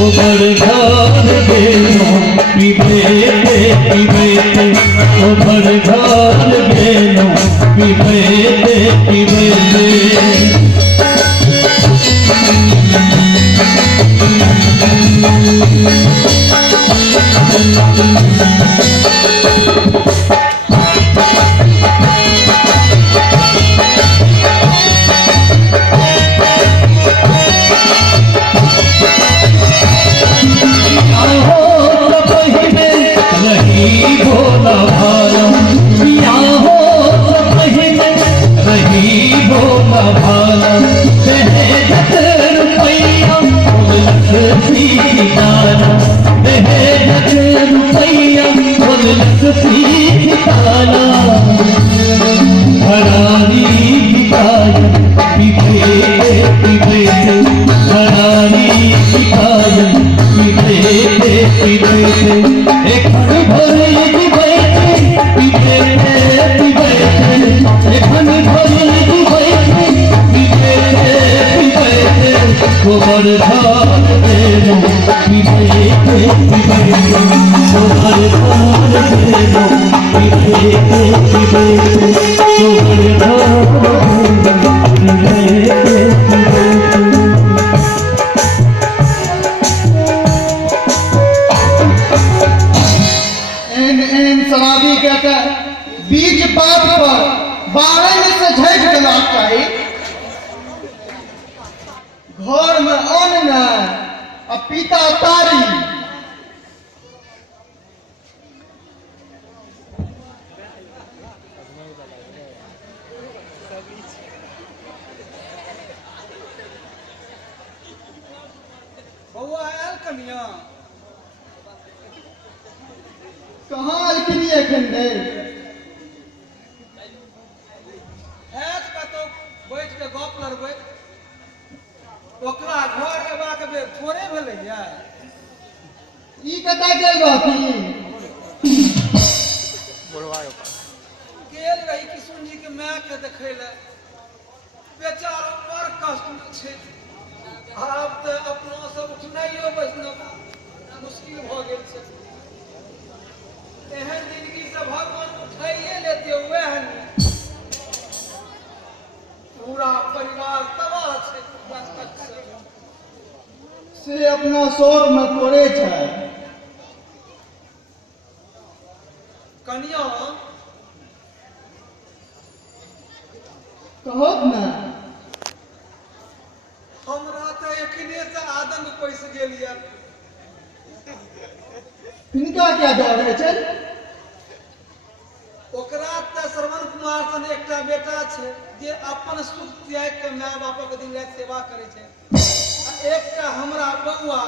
गोबर घर बेनो पिबेते पिबेते गोबर घर बेनो पिबेते पिबेते भोला भाला पिया हो रही भोला भाला दहेज रुपया लख सीतारा दहेज रुपया लख सीतारा हरानी पिताया पिबेते पिबेते हरानी पिताया पिबेते पिबेते एक भरे पिबेते पिबेते पिबेते एक भरे पिबेते पिबेते पिबेते गोबर धान देनो पिबेते पिबेते गोबर धान देनो पिबेते पिबेते गोबर धान देनो पिबेते पिबेते शराबी कहता बीच बात पर 12 में से झैक देना चाहिए। घर में अन्न न आ पिता तारी बउआ आयल कनिया कहाँ अलखिनी एखन देर हैत कतौ बैठ के गप लड़बै ओकरा घर एबाक बेर थोड़े भेलैया ई कतऽ गेल रहती गेल रही किशुन जी के माय के देखै लए बेचारा बड़ कष्ट में छै आब तऽ अपना सब उठनाइयो बैसनाइ मुश्किल भऽ गेल छै एहन जिंदगी से भगवान उठाइए लेते वह पूरा परिवार तबाह छै से अपना शोर में करे छै कनिया कहत न हमरा तऽ एखने से आदंग पैस गेल या हिनका क्या डर है छै ओकरा तऽ श्रवण कुमार सन एकटा बेटा छै जे अपन सुख त्याग के माय बापक दिन राति सेवा करे छै आ एकटा हमरा बउआ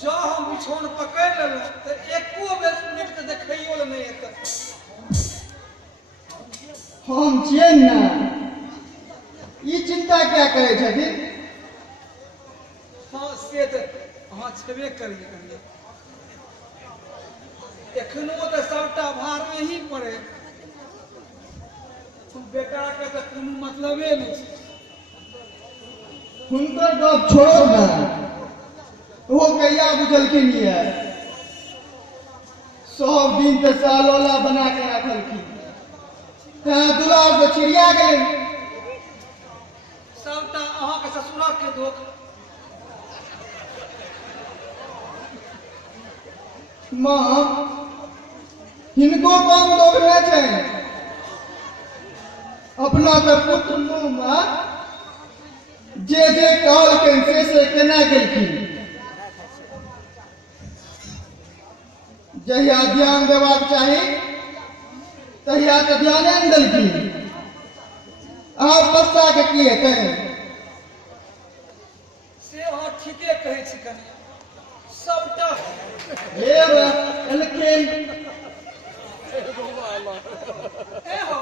जँ हम बिछौन पकड़ि लेलहुँ तऽ एको बेर मिनट के देखैयो लए नहि एतै हम छियै न ई चिंता क्या करे छथिन हाँ से तऽ अहाँ छेबे करिए कनिया एखनो तऽ सबटा भार अहीं पड़े बेटा के तऽ कोनो मतलबे नहि छै हुनकर गप छोड़ो न वो कहिया बुझलखिन ये सब दिन तऽ सालोला बना के रखलखिन तैं दुलार तऽ चिड़िया गेलै सबटा अहाँके ससुरक के दोख माँ हिनको काम दोगने छै अपना तऽ पुत्र मुँह में जे कहलखिन से केना गेलखिन जहिया ध्यान देबाक चाही तहिया तऽ ध्याने नहि देलखिन आब बच्चा के की हेतै से अहाँ ठीके कहै छी कनिया सबटा एलखिन ए हो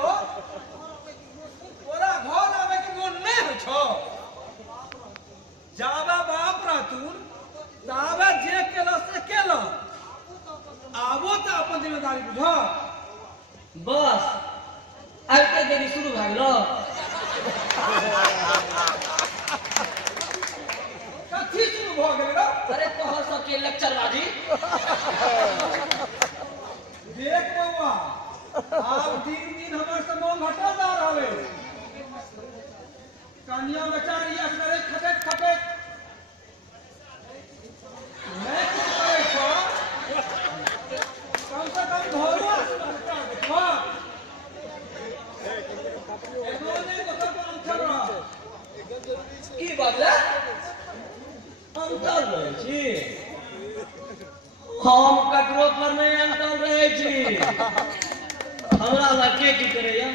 ओरा घर आवे के मोन नहि होइ छौ जाबे बाप रातुर ताबे जे केला से केला आबो तऽ अपन जिम्मेदारी बुझ बस आइते देरी शुरू भए गेलो कथी शुरू भऽ गेलै रे अरे तोहर के लेक्चरबाजी। देख बउआ आप दिन दिन हमर से मोन घटल जा रहले कन्या बेचारी असरे खटत खटत मैं कुछ करे छो कम से कम धोरो देखो एगो ने दोसर पर अंतर रहा की बात है अंतर रहे छी हम ककरो पर नहीं अंतर रहे छी हमरा लगे की करे या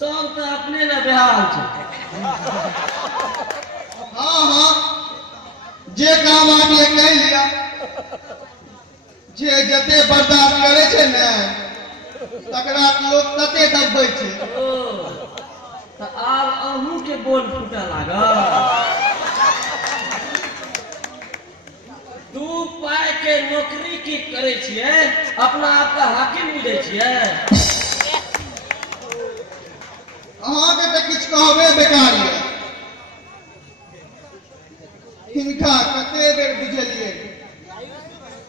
सब तो अपने ना बेहाल छै हाँ हाँ जे काम आगे कह लिया जे जते बर्दाश्त करे छै ने तकरा लोग तते दबबै छै ओ तो आब अहूँ के बोल फूटे लागल दू पाई के नौकरी की करे छिए अपना आप का हाकिम बुझे छिए अहाँके तऽ किछु कहबे बेकार ये हिनका कते बेर बुझलियै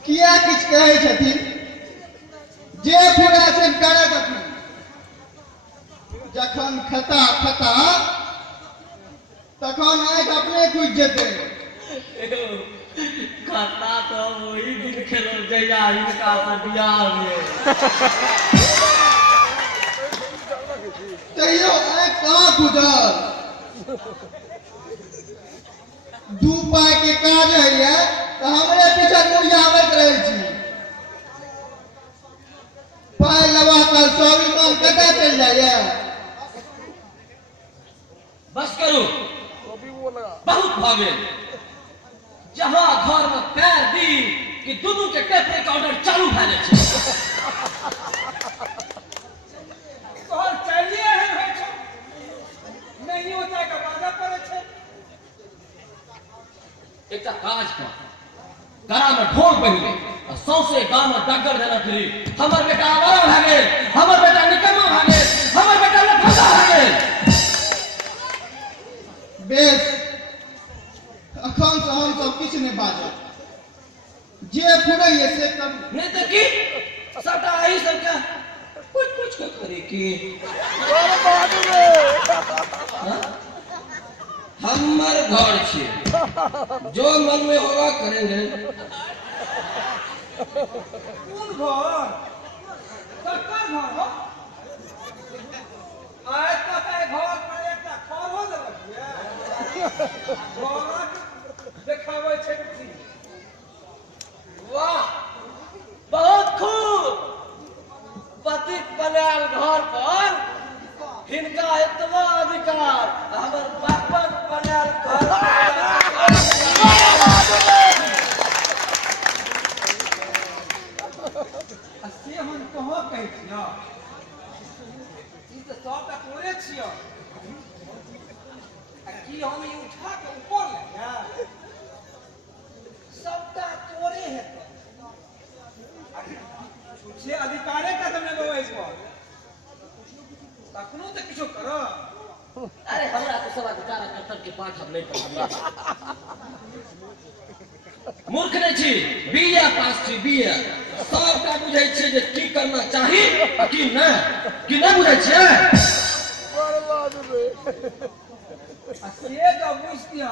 किया किछु कहै छथिन जे फुरा छै करे छथिन जखन खता खता तखन आँखि अपने खुजि जेतै खाता तो वही दिन खेलो जया इनका से बियाह में तैयो आँखि कहाँ खुजल दू पाई के काज होइए तऽ हमरे पीछे मुरियाबैत रहै छी पाई लेबा काल स्वाभिमान कतऽ चलि जाइए बस करो बहुत भागे जहां घर में पैर दी कि दोनों के टेप रिकॉर्डर चालू भए जाए छै तोहर चाहिए एहन होइ छै नहीं होता का बाधा पड़े छै एकटा काज कर गला में ढोल पहिने आ सौंसे गांव में डगर देना फिरी हमर बेटा आवारा भए गेल हमर बेटा निकम्मा भए गेल हमर बेटा लफंगा भए गेल बेस अखन से हम सब किछु नहीं बाजब जे फुरैए से करू नहीं तो की सबटा यही सब क्या कुछ कुछ के करे की हाँ? हमर घर छे जो मन में होगा करेंगे कौन घर ककर घर हो आय तक घर पर एकटा खरो देलक ये घरक देखाबै छै कि वाह बहुत खूब पति बनाल घर पर हिनका इतना अधिकार हमर बापक बनाल घर से हम कहाँ कहै छियै ई तऽ सबटा तोरे छियै कि हम ई उठा के ऊपर ले जाए सबटा तोरे हेतै छे अधिकारे का तुमने गवाई पर तखनो तऽ किछो कर अरे हमरा तो सब अधिकार कर्तव्य के पाठ हम नहीं पढ़लिए मूर्ख नहीं छी बीए पास छी बीए सबटा बुझै छै जे की करना चाही आ की नहीं बुझै छै आ से जब बुझतिया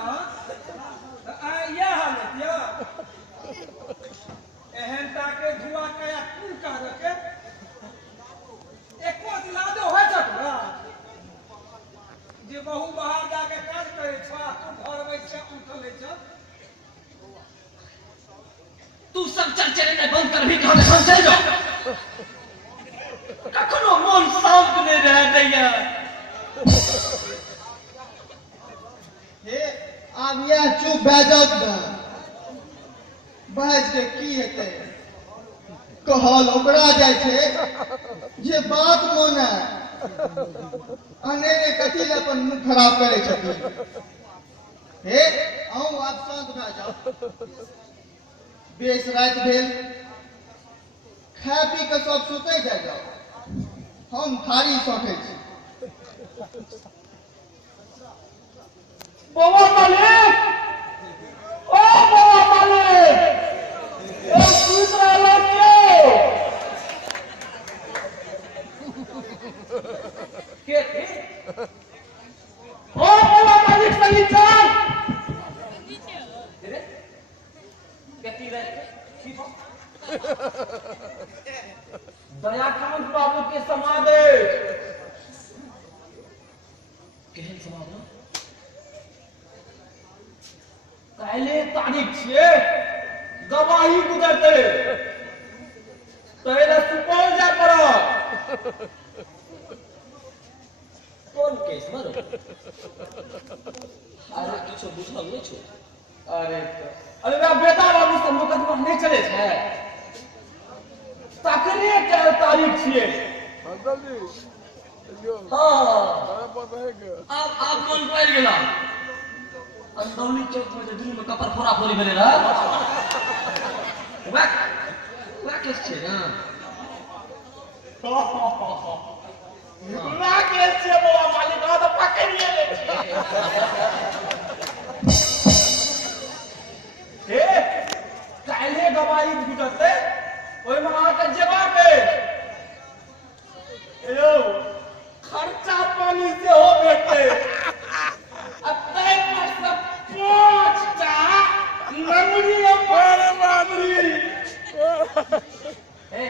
तऽ आइ इएह हालत यऽ एहन ताके धुआ कया कुल काज के एको दिलादो होइ छै तोरा जे बहु बाहर जाके काज करे छ आ तू घर बैठ छै उठल छै तू सब चर्चे ने बंद कर भी कहां हम चल जाओ कखनो मन शांत नहीं रह दैया हे आब यह चुप भए जाओ ने बाज के की हेतै कहल ओकरा जाइ छै जे बात माने अनेरे कथी लए अपन मुंह खराब करे छथिन हे अहूँ आब शांत भए जाओ बेस राति भेल खा पी के सब सुतै जाओ हम थारी सौंपै छी बाबा मालिक ओ बाबा मालिक दयाकांत बाबू के समाधि केहन समाज ना पहले तारीख छिए गवाही गुजरते तैरे सुपौल जा पड़त कोन केस मारो अरे किछो बुझल नहीं छो अरे वे बेटा बाबू से मुकदमा नहीं चले छे तकरे के तारीख छिए हां आप कौन पड़ गेला अंदौली चौक में जो दिन में कपर फोड़ा फोड़ी भेले रहा वाह केस छे हां ना केस छे बाबा मालिक तो पकड़ ले हे काले गवाही गुजरते ओइ में आके जवाब है यो खर्चा पानी से हो बेटे अब तय पर सब पहुंचता नमरी पर मामरी ए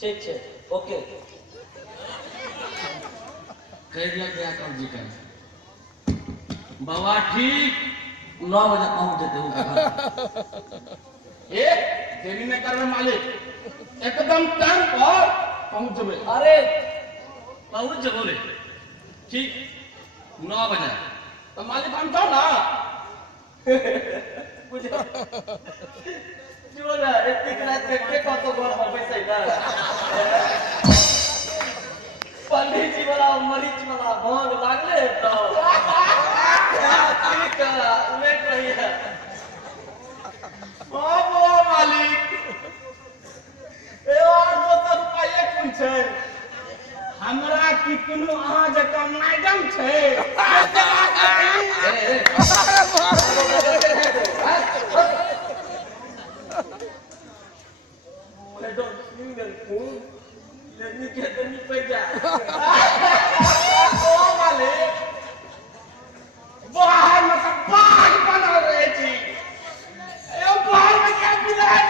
ठीक छे ओके कह दिया गया कौन जी का बाबा ठीक 9 बजे पहुंच जेते हो घर ए देरी न करवे मालिक एकदम टाइम पर पहुंच जबे अरे पहुंच जबो रे ठीक 9 बजे तो मालिक हम जाओ ना जो ना इतनी रात में के को तो घर पर पैसा ना पंडित जी वाला मरीच वाला भांग लागले तो ठीक वेट रहिए ओ मालिक ए और 200 रुपया कोन छै हमरा की कोनो अहाँ जका मैडम छै मैडम सिंगल फोन लेनी के दनी पे जा ओ मालिक बाहर में सब बाग बना रहे छी ए बाहर में क्या बिलाए